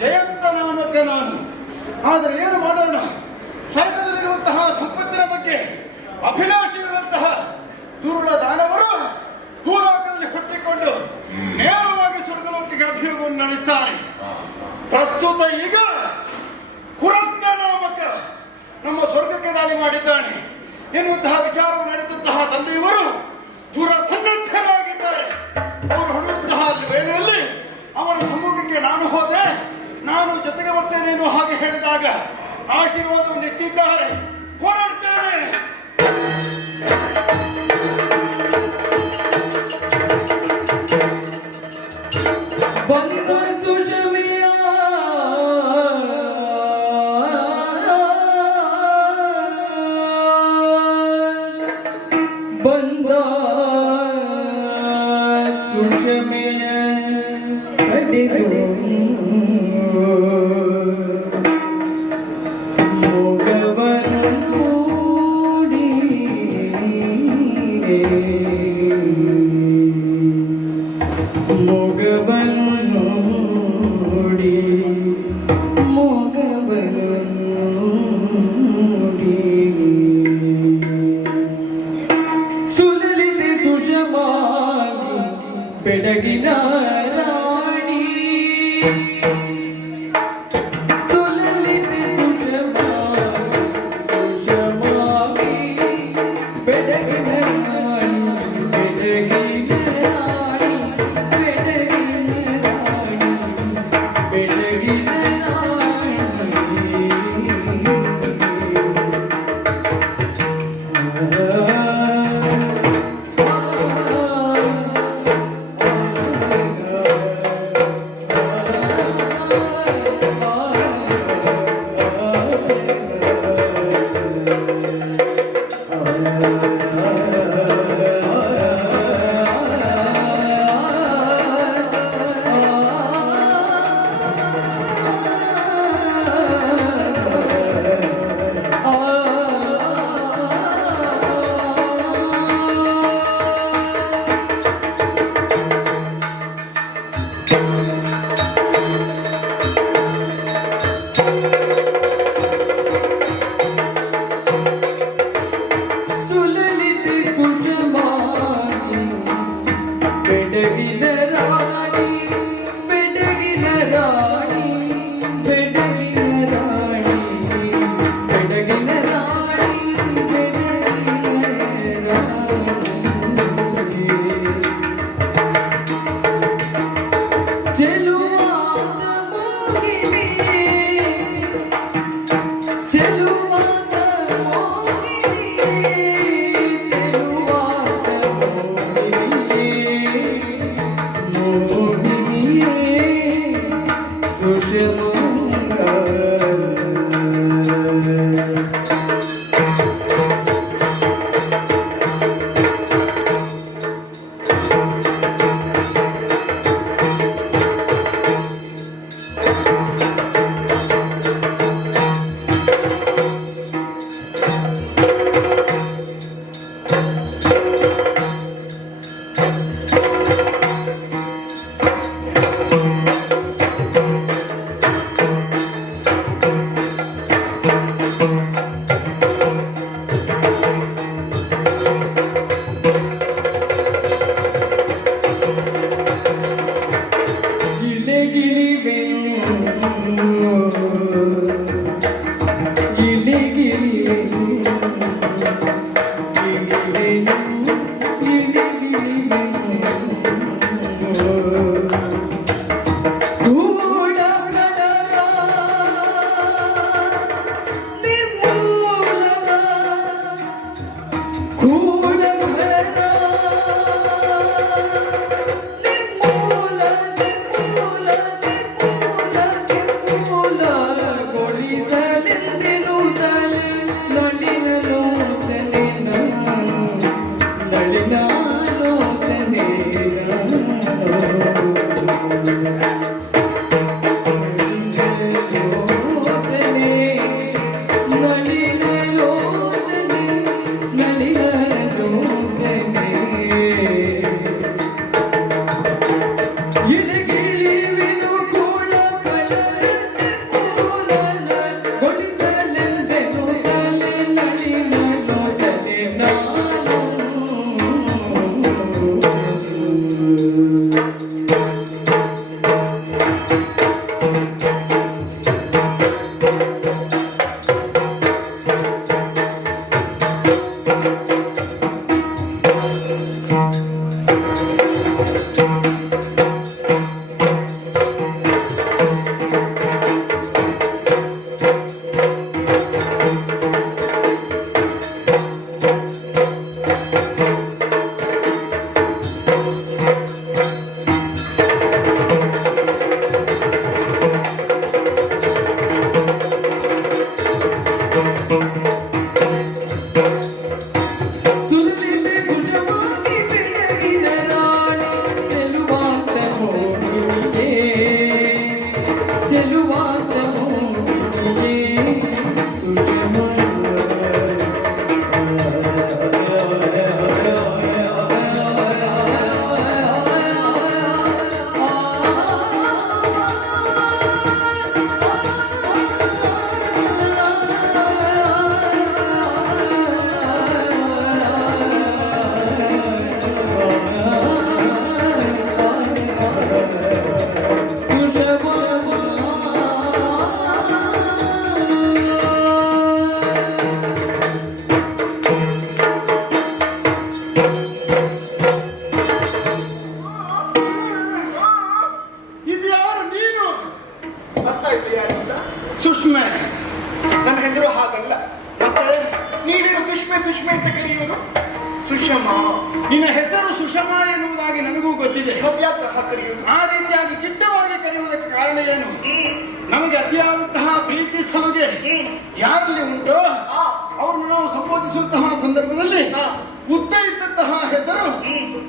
ಜಯಂತ ನಾಮಕ ನಾನು. ಆದರೆ ಏನು ಮಾಡೋಣ, ಸ್ವರ್ಗದಲ್ಲಿರುವಂತಹ ಸಂಪತ್ತಿನ ಬಗ್ಗೆ ಅಭಿಲಾಷಿಗಳಂತಹ ದುರುಳ ದಾನವರು ಭೂಲೋಕದಲ್ಲಿ ಹುಟ್ಟಿಕೊಂಡು ನೇರವಾಗಿ ಸ್ವರ್ಗಲೋಕಕ್ಕೆ ಅಭಿಯೋಗವನ್ನು ನಡೆಸ್ತಾರೆ. ಪ್ರಸ್ತುತ ಈಗ ಕುರಂಗ ನಾಮಕ ನಮ್ಮ ಸ್ವರ್ಗಕ್ಕೆ ದಾಳಿ ಮಾಡಿದ್ದಾನೆ ಎನ್ನುವಂತಹ ವಿಚಾರವನ್ನು ಅರಿತಂತಹ ತಂದೆಯವರು ದುರಸನ್ನದ್ಧರಾಗಿದ್ದಾರೆ. ಅವರು ಹೊರಡುವಂತಹ ವೇಳೆಯಲ್ಲಿ ಅವರ ಸಮ್ಮುಖಕ್ಕೆ ನಾನು ಹೋದೆ. ನಾನು ಜೊತೆಗೆ ಬರ್ತೇನೆ ಎನ್ನುವ ಹಾಗೆ ಹೇಳಿದಾಗ ಆಶೀರ್ವಾದವನ್ನು ಎತ್ತಿದ್ದಾರೆ. ಹೋರಾಡ್ತೇನೆ. ಬೆಡಗಿನ ರಾಣಿ ಸುಲಲಿತೆ ಸುಷಮಾಗಿ ಸುಷಮಾಗಿ ಬೆಡಗಿನ ರಾಣಿ ಬೆಡಗಿನ ರಾಣಿ ಬೆಡಗಿನ ರಾಣಿ ಬೆಡಗಿನ ಗೊತ್ತಾಯ್ತು ಯಾರಿಂದ? ಸುಷ್ಮೆ. ನನ್ನ ಹೆಸರು ಹಾಗಲ್ಲ. ಮತ್ತೆ ನೀವೇನು ಸುಷ್ಮೆ ಸುಷ್ಮೆ ಅಂತ ಕರೆಯೋದು? ಸುಷಮಾ. ನಿನ್ನ ಹೆಸರು ಸುಷಮಾ ಎನ್ನುವುದಾಗಿ ನನಗೂ ಗೊತ್ತಿದೆ. ಮತ್ಯಾಕೆ ಕರೆಯೋದು? ಆ ರೀತಿಯಾಗಿ ಗಿಡ್ಡವಾಗಿ ಕರೆಯುವುದಕ್ಕೆ ಕಾರಣ ಏನು? ನಮಗೆ ಅತಿಯಾದಂತಹ ಪ್ರೀತಿ ಸಲುಗೆ ಯಾರಲ್ಲಿ ಉಂಟೋ ಅವ್ರನ್ನು ನಾವು ಸಂಬೋಧಿಸುವಂತಹ ಸಂದರ್ಭದಲ್ಲಿ ಉದ್ದ ಇದ್ದಂತಹ ಹೆಸರು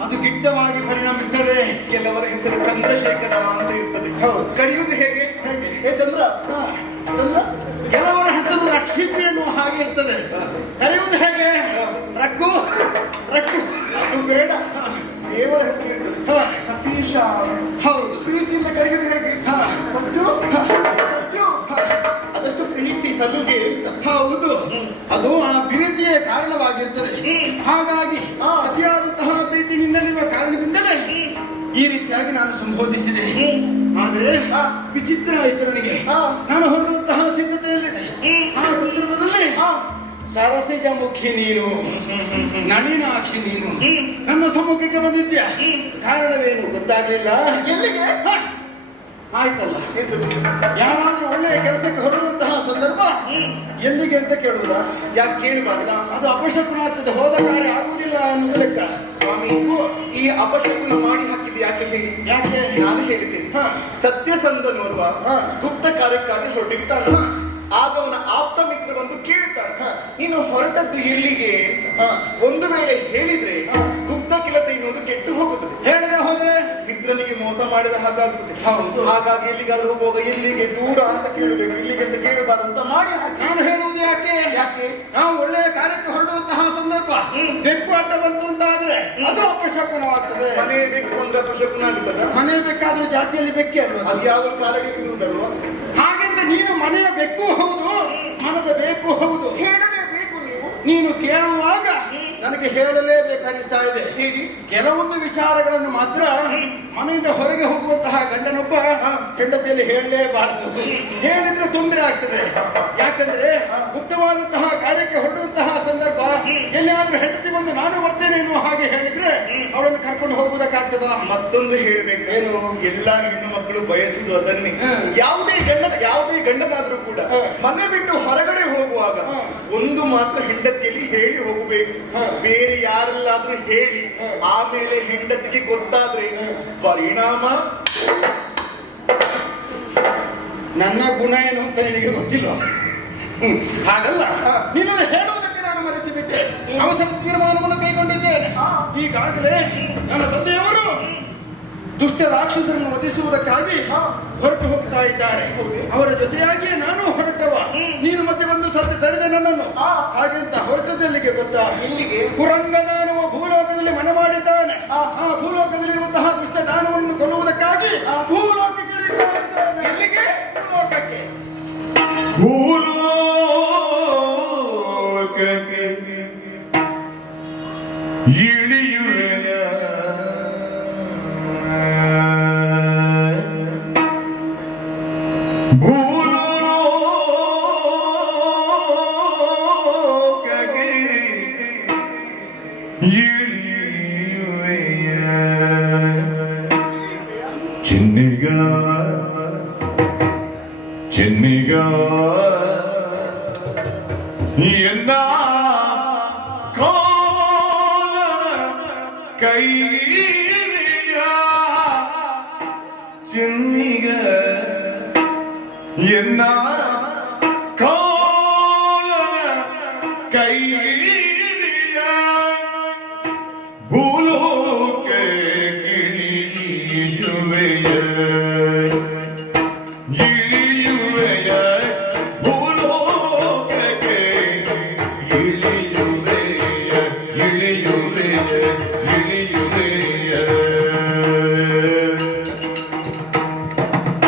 ಅದು ಗಿಡ್ಡವಾಗಿ ಪರಿಣಮಿಸ್ತದೆ. ಕೆಲವರ ಹೆಸರು ಚಂದ್ರಶೇಖರ ಅಂತ ಇರ್ತದೆ. ಹೌದು. ಕರೆಯುವುದು ಹೇಗೆ? ಹೇಗೆ? ಏ ಚಂದ್ರ, ಚಂದ್ರ. ಕೆಲವರ ಹೆಸರು ರಕ್ಷಿತ್ ಎನ್ನುವ ಹಾಗೆ ಇರ್ತದೆ. ಕರೆಯುವುದು ಹೇಗೆ? ರಕ್ಕು ರಕ್ಕು. ಅದು ಬೇಡ, ದೇವರ ಹೆಸರು ಇರ್ತದೆ. ಸತೀಶ. ಹೌದು. ಪ್ರೀತಿಯಿಂದ ಕರೆಯುವುದು ಹೇಗೆ? ಸಚ್ಚು, ಸಚ್ಚು. ಅದಷ್ಟು ಪ್ರೀತಿ ಸಲುಗೆ ಅಂತ. ಹೌದು, ಅದು ಆ ಪ್ರೀತಿಯೇ ಕಾರಣವಾಗಿರ್ತದೆ. ಹಾಗಾಗಿ ಅತಿಯಾದಂತಹ ಪ್ರೀತಿ ನಿನ್ನಲ್ಲಿರುವ ಕಾರಣದಿಂದಲೇ ಈ ರೀತಿಯಾಗಿ ನಾನು ಸಂಬೋಧಿಸಿದೆ. ಆದ್ರೆ ವಿಚಿತ್ರ ಆಯ್ತು ನನಗೆ. ನಾನು ಹೊರಡುವಂತಹ ಸಿದ್ಧತೆಯಲ್ಲಿದೆ. ಆ ಸಂದರ್ಭದಲ್ಲಿ ಸರಸಿಜ ಮುಖಿ ನೀನು, ನಳಿನಾಕ್ಷಿ ನೀನು ನನ್ನ ಸಮ್ಮುಖಕ್ಕೆ ಬಂದಿದ್ಯಾ. ಕಾರಣವೇನು ಗೊತ್ತಾಗ್ಲಿಲ್ಲ. ಎಲ್ಲಿಗೆ? ಆಯ್ತಲ್ಲ, ಯಾರಾದ್ರೂ ಒಳ್ಳೆಯ ಕೆಲಸಕ್ಕೆ ಹೊರಡುವಂತಹ ಸಂದರ್ಭ ಎಲ್ಲಿಗೆ ಅಂತ ಕೇಳುವುದ? ಯಾಕೆ ಕೇಳಬಾರ್ದ? ಅದು ಅಪಶಕುನ ಆಗ್ತದೆ, ಹೋದ ಕಾರ್ಯ ಆಗುವುದಿಲ್ಲ ಅನ್ನೋದು ಲೆಕ್ಕ. ಸ್ವಾಮಿ, ಈ ಅಪಶಕುನ ಮಾಡಿ ಹಾಕಿದ್ದು ಯಾಕೆ ಹೇಳಿ? ಯಾಕೆ? ನಾನು ಹೇಳಿದ್ದೇನೆ. ಸತ್ಯಸಂಧನೋರ್ವ ಗುಪ್ತ ಕಾರ್ಯಕ್ಕಾಗಿ ಹೊರಟಿರ್ತಾನೆ. ಆಗ ಅವನ ಆಪ್ತ ಮಿತ್ರ ಬಂದು ಕೇಳುತ್ತಾರೆ, ನೀನು ಹೊರಟದ್ದು ಎಲ್ಲಿಗೆ ಅಂತ. ಒಂದು ವೇಳೆ ಹೇಳಿದ್ರೆ ಗುಪ್ತ ಕೆಲಸ ಎನ್ನುವುದು ಕೆಟ್ಟು ಹೋಗುತ್ತದೆ. ಹೇಳದೆ ಹೋದ್ರೆ ಮಿತ್ರನಿಗೆ ಮೋಸ ಮಾಡಿದ ಹಾಗಾಗ್ತದೆ. ಹೌದು. ಹಾಗಾಗಿ ಎಲ್ಲಿಗಾದ್ರೂ ಹೋಗುವಾಗ ಎಲ್ಲಿಗೆ ದೂರ ಅಂತ ಕೇಳಬೇಕು, ಇಲ್ಲಿಗೆ ಅಂತ ಕೇಳಬಾರ್ದು ಅಂತ ಮಾಡಿ ಹಾಕಿ. ನಾನು ಹೇಳುವುದು ಯಾಕೆ? ಯಾಕೆ? ನಾವು ಒಳ್ಳೆಯ ಕಾರ್ಯಕ್ಕೆ ಹೊರಡುವಂತಹ ಸಂದರ್ಭ ಬೆಕ್ಕು ಅಡ್ಡ ಬಂತು ಅಂತ ಆದ್ರೆ ಅದು ಅಪಶಕುನವಾಗ್ತದೆ. ಮನೆ ಬೇಕು ಅಂದ್ರೆ ಅಪಶಕುನ ಆಗುತ್ತದ? ಮನೆ ಬೇಕಾದ್ರೂ ಜಾತಿಯಲ್ಲಿ ಬೆಕ್ಕೆ ಅಲ್ವಾ? ಅದು ಯಾವ ಕಾರಣಕ್ಕೆ ಇರುವುದಲ್ವಾ? ಹಾಗೆಂದ ನೀನು ಮನೆಯ ಬೆಕ್ಕು ಹೌದು, ಮನದ ಬೇಕು ಹೌದು. ಹೇಳಲೇಬೇಕು ನೀವು. ನೀನು ಕೇಳುವಾಗ ನನಗೆ ಹೇಳಲೇಬೇಕು ಅನಿಸ್ತಾ ಇದೆ. ಹೇಗೆ? ಕೆಲವೊಂದು ವಿಚಾರಗಳನ್ನು ಮಾತ್ರ ಮನೆಯಿಂದ ಹೊರಗೆ ಹೋಗುವಂತಹ ಗಂಡನೊಬ್ಬ ಹೆಂಡತಿಯಲ್ಲಿ ಹೇಳಲೇಬಾರದು. ಹೇಳಿದ್ರೆ ತೊಂದರೆ ಆಗ್ತದೆ. ಯಾಕಂದ್ರೆ ಗುಪ್ತವಾದಂತಹ ಕಾರ್ಯಕ್ಕೆ ಹೊರಡುವಂತಹ ಸಂದರ್ಭ ಎಲ್ಲಿಯಾದ್ರೂ ಹೆಂಡತಿ ಬಂದು ನಾನು ಬರ್ತೇನೆ ಎನ್ನುವ ಹಾಗೆ ಹೇಳಿದ್ರೆ ಅವಳನ್ನು ಕರ್ಕೊಂಡು ಹೋಗುವುದಕ್ಕಾಗ್ತದ? ಮತ್ತೊಂದು ಹೇಳಬೇಕೇನು? ಎಲ್ಲಾ ಹೆಣ್ಣು ಮಕ್ಕಳು ಬಯಸುದು ಅದನ್ನೇ. ಯಾವುದೇ ಗಂಡನಾದ್ರೂ ಕೂಡ ಮನೆ ಬಿಟ್ಟು ಹೊರಗಡೆ ಹೋಗುವಾಗ ಒಂದು ಮಾತು ಹೆಂಡತಿಯಲ್ಲಿ ಹೇಳಿ ಹೋಗಬೇಕು. ಬೇರೆ ಯಾರೆಲ್ಲಾದ್ರೂ ಹೇಳಿ ಆಮೇಲೆ ಹೆಂಡತಿಗೆ ಗೊತ್ತಾದ್ರೆ ಪರಿಣಾಮ. ನನ್ನ ಗುಣ ಏನು ಅಂತ ನಿನಗೆ ಗೊತ್ತಿಲ್ಲ. ಹಾಗಲ್ಲ, ನಿನ್ನನ್ನು ಹೇಳುವುದಕ್ಕೆ ನಾನು ಮರೆತು ಬಿಟ್ಟೆ. ಅವಸರ ತೀರ್ಮಾನವನ್ನು ಕೈಗೊಂಡಿದ್ದೇನೆ. ಈಗಾಗಲೇ ನನ್ನ ತಂದೆಯವರು ದುಷ್ಟ ರಾಕ್ಷಸರನ್ನು ವಧಿಸುವುದಕ್ಕಾಗಿ ಹೊರಟು ಹೋಗ್ತಾ ಇದ್ದಾರೆ. ಅವರ ಜೊತೆಯಾಗಿಯೇ ನಾನು ಹೊರಟವ. ನೀನು ಮತ್ತೆ ಬಂದು ಸತ್ಯ ತಡೆದೆ ನನ್ನನ್ನು. ಹಾಗೆಂತ ಹೊರಟದೆಲ್ಲಿಗೆ ಗೊತ್ತಾ? ಇಲ್ಲಿಗೆ. ಪುರಂಗದಾನವ ಭೂಲೋಕದಲ್ಲಿ ಮನೆ ಮಾಡಿದ್ದಾನೆ. ಆ ಭೂಲೋಕದಲ್ಲಿರುವಂತಹ ದುಷ್ಟ ದಾನವನ್ನು ಕೊಲ್ಲುವುದಕ್ಕಾಗಿ ಭೂಲೋಕಕ್ಕೆ ಇಳಿತಾ ಇದ್ದಾನೆ. ಎಲ್ಲಿಗೆ? ಭೂಲೋಕಕ್ಕೆ. ಭೂಲೋಕಕ್ಕೆ ಇಳಿಯುವೆಯ ಭೂಲೋಕಕ್ಕೆ ಇಳಿಯುವೆಯ ಚಿನ್ನಿಗ ಚಿನ್ನಿಗ ಎನ್ನ ಕೈಯ ಚಿನ್ನಿಗ ಎನ್ನ ಕೈಯ ಭೂಲೋಕೆ ಗಿಳಿಯುವೆಯ ಇಳಿಯುವೆಯ ಭೂಲೋಕಕ್ಕೆ ಇಳಿಯುವೆಯ ಇಳಿಯುವೆಯ ಇಳಿಯುವೆಯ ಆ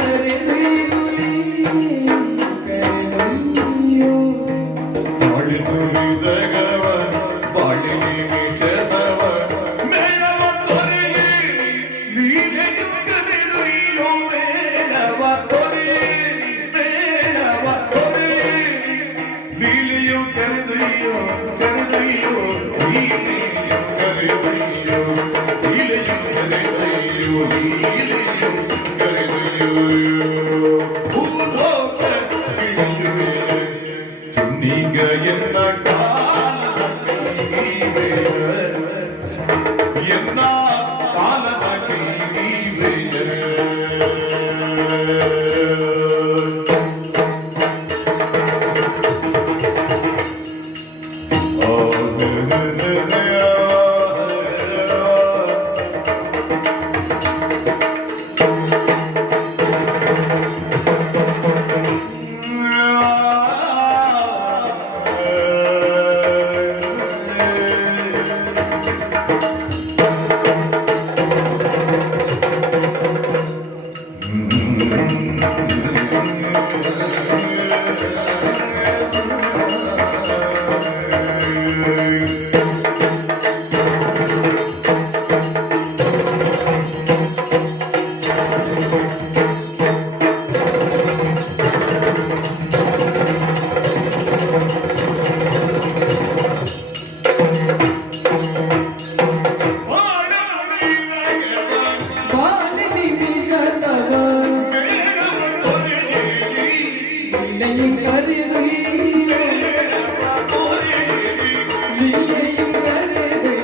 करे ಬಾಳಿನಿ ನಿಜತವ ನಿನ್ನೆಯು ಕರೆದು ನಿನ್ನೆಯು ಕರೆದು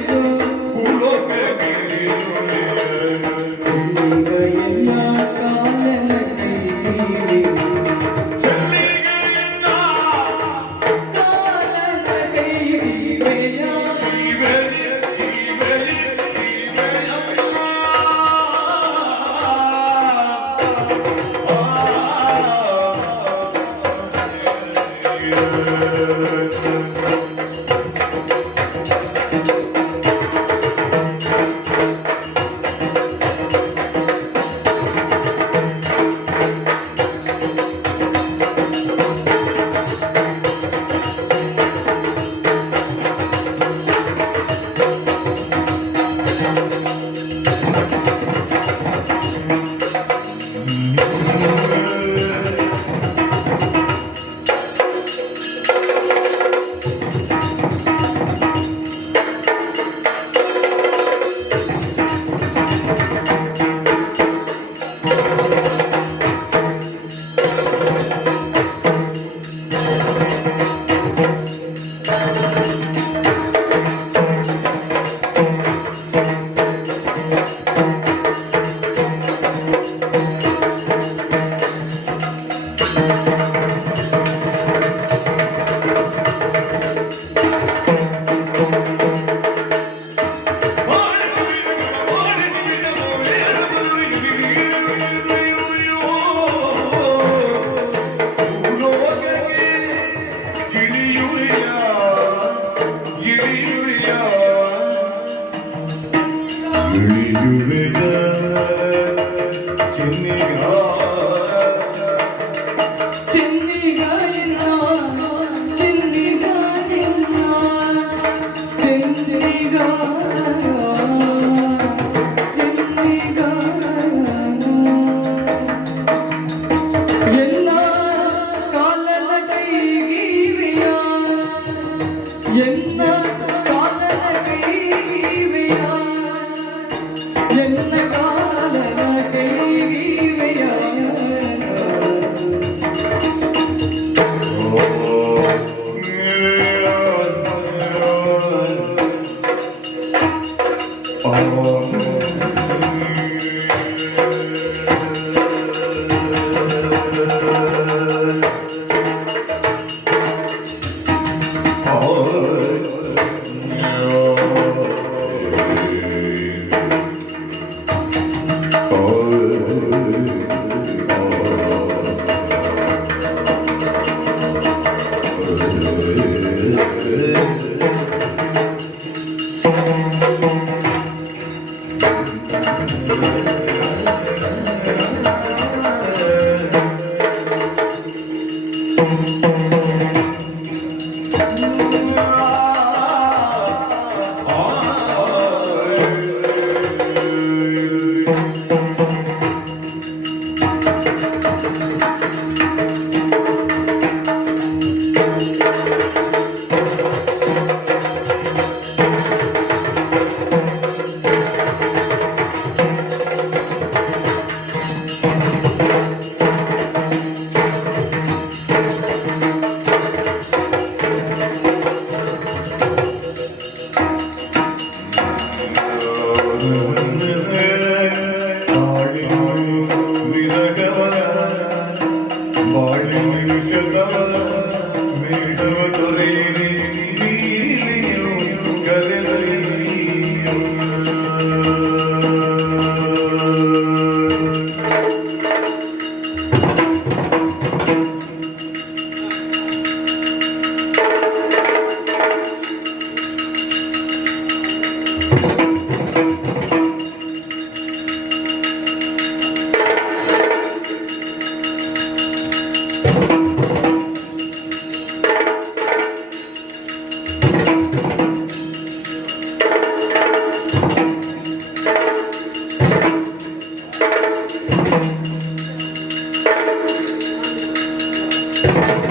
ಎಲ್ಲ ಕಾಲನ ಕೈಗೆ ಕಾಲನ ಕೈಗೆ ಠಠಠಠ